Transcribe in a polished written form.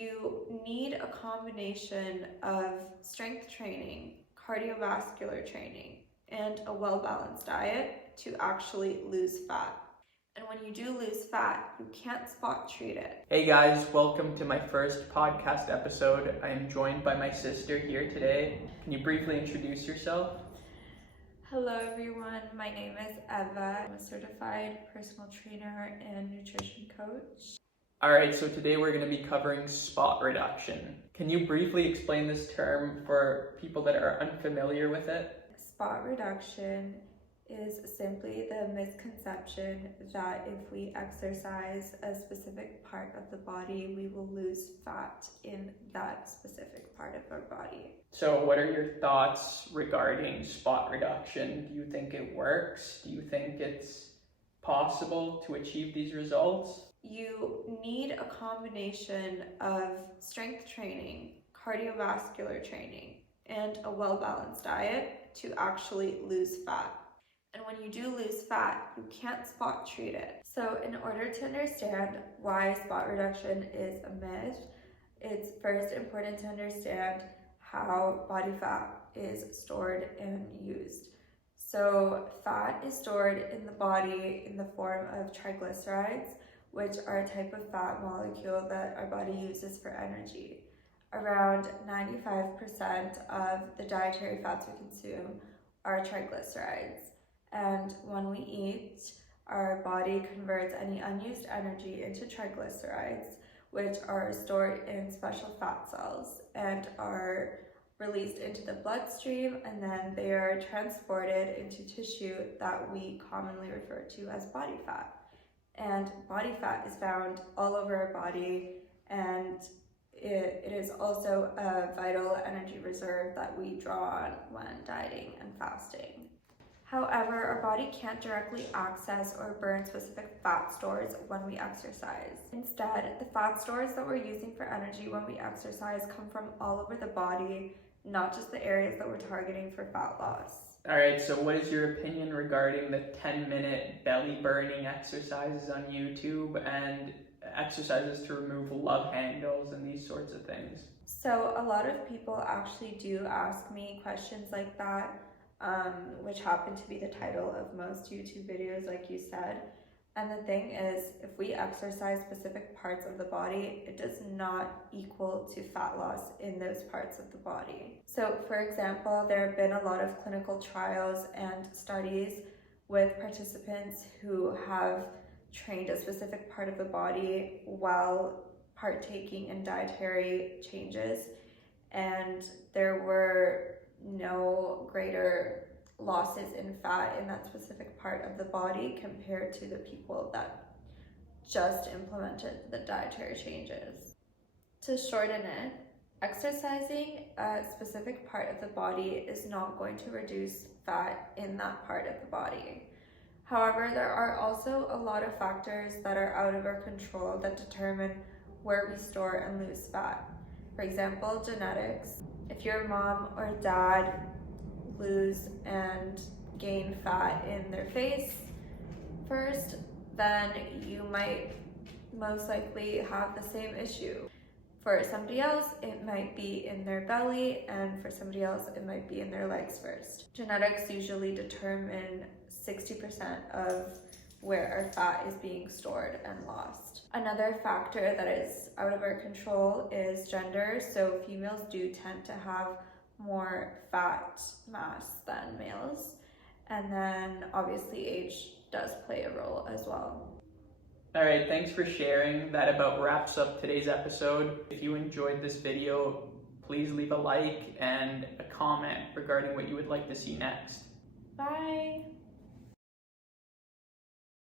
You need a combination of strength training, cardiovascular training, and a well-balanced diet to actually lose fat. And when you do lose fat, you can't spot treat it. Hey guys, welcome to my first podcast episode. I am joined by my sister here today. Can you briefly introduce yourself? Hello everyone, my name is Eva. I'm a certified personal trainer and nutrition coach. Alright, so today we're going to be covering spot reduction. Can you briefly explain this term for people that are unfamiliar with it? Spot reduction is simply the misconception that if we exercise a specific part of the body, we will lose fat in that specific part of our body. So what are your thoughts regarding spot reduction? Do you think it works? Do you think it's possible to achieve these results? You need a combination of strength training, cardiovascular training, and a well-balanced diet to actually lose fat. And when you do lose fat, you can't spot treat it. So in order to understand why spot reduction is a myth, it's first important to understand how body fat is stored and used. So fat is stored in the body in the form of triglycerides, which are a type of fat molecule that our body uses for energy. Around 95% of the dietary fats we consume are triglycerides. And when we eat, our body converts any unused energy into triglycerides, which are stored in special fat cells and are released into the bloodstream, and then they are transported into tissue that we commonly refer to as body fat. And body fat is found all over our body, and it is also a vital energy reserve that we draw on when dieting and fasting. However, our body can't directly access or burn specific fat stores when we exercise. Instead, the fat stores that we're using for energy when we exercise come from all over the body, not just the areas that we're targeting for fat loss. Alright, so what is your opinion regarding the 10-minute belly burning exercises on YouTube and exercises to remove love handles and these sorts of things? So a lot of people actually do ask me questions like that, which happen to be the title of most YouTube videos, like you said. And the thing is, if we exercise specific parts of the body, it does not equal to fat loss in those parts of the body. So for example, there have been a lot of clinical trials and studies with participants who have trained a specific part of the body while partaking in dietary changes, and there were no greater losses in fat in that specific part of the body compared to the people that just implemented the dietary changes. To shorten it, exercising a specific part of the body is not going to reduce fat in that part of the body. However, there are also a lot of factors that are out of our control that determine where we store and lose fat. For example, genetics. If your mom or dad lose and gain fat in their face first, then you might most likely have the same issue. For somebody else, it might be in their belly, and for somebody else, it might be in their legs first. Genetics usually determine 60% of where our fat is being stored and lost. Another factor that is out of our control is gender. So females do tend to have more fat mass than males. And then obviously age does play a role as well. Alright, thanks for sharing. That about wraps up today's episode. If you enjoyed this video, please leave a like and a comment regarding what you would like to see next. Bye!